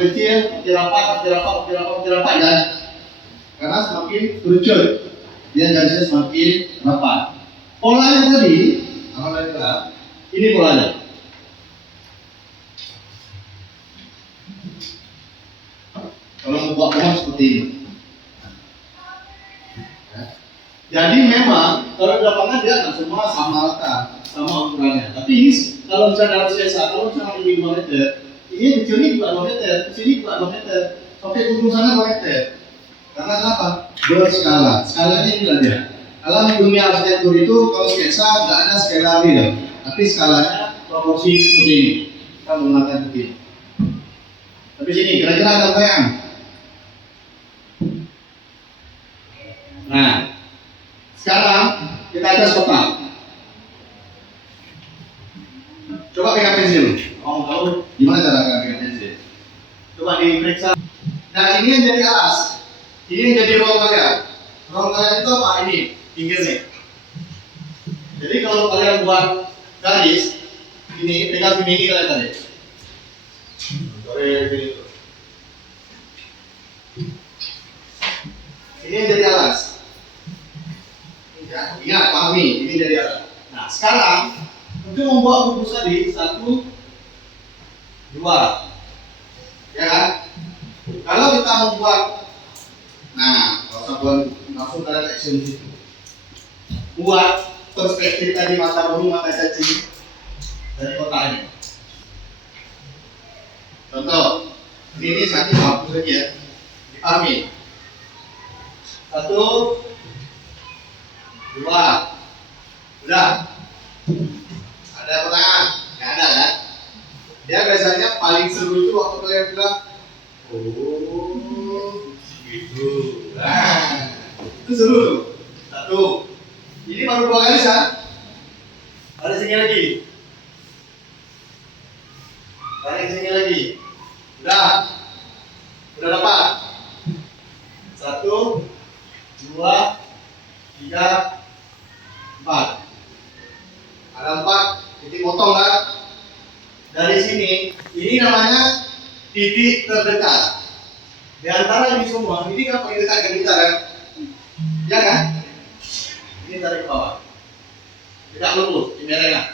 kecil, makin rapat, ya. Karena semakin kerucut, dia garisnya semakin rapat. Polanya tadi, ini polanya. Kalau mau buat pohon seperti ini. Jadi memang kalau di lapangan dia kan semua sama rata, sama ukurannya. Tapi ini kalau misalnya dalam sketsa, kalau misalnya ini 2 meter, ini kecil ini juga 2 meter, sini juga 2 meter, sampai ujung sana 2 meter. Karena kenapa? Berskala. Skalanya inilah dia. Kalau di dunia arsitektur itu kalau sketsa nggak ada skala real, tapi skalanya proporsi seperti ini. Kita menggunakan begini. Tapi sini kira-kira ada bayang. Nah, sekarang kita atas kotak. Coba pegang pensil. Mau tahu gimana cara pegang pensil? Coba diperiksa. Nah, ini yang jadi alas. Ini yang jadi ruang kalian. Ruang kalian itu apa? Ini pinggir nih. Jadi kalau kalian buat garis, ini pegang ini kalian tadi. Ini yang jadi alas. Ya, ingat, pahami, ini jadi alas. Nah, sekarang untuk membuat bungkus tadi 1, 2, ya kan? Kalau kita membuat, nah, kalau satuan langsung kalian action di situ. Buat perspektif tadi mata burung, mata cacing dari kotak ini. Contoh, ini sakit hapus lagi ya, dipahami. 1, 2, udah. Ada pertanyaan? Nggak ada kan? Dia biasanya paling seru itu waktu kalian bilang, oh, gitu. Nah, itu seru tuh. 1. Ini baru 2 kali kan? Ada sini lagi. Tarik sini lagi. Udah dapat. 1, 2, 3, 4. Ada 4 titik potong kan? Dari sini, ini namanya titik terdekat. Di antara ini semua, ini kan paling dekat dengan kita kan? Ya kan? Ini tarik ke bawah. Tidak lurus, ini merah.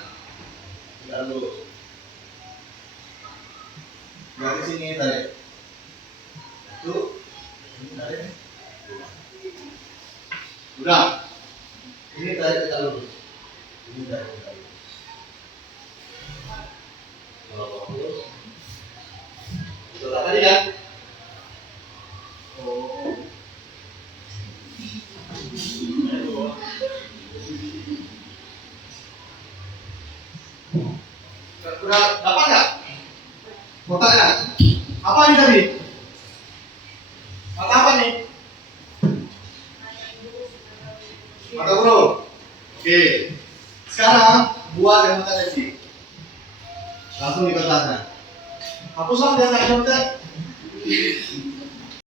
Tidak lurus. Dari sini tarik. Itu, ini tarik. Udah. Ini tarik tidak lurus. Ini tarik tidak lurus. Kalau lurus, itu tadi kan? Oh. Udah dapat nggak? Kotaknya? Apa ini tadi? Mata apa nih? Mata burung. Oke. Sekarang buat yang mata kecil. Langsung di kotaknya. Hapuslah dia nggak nyontek.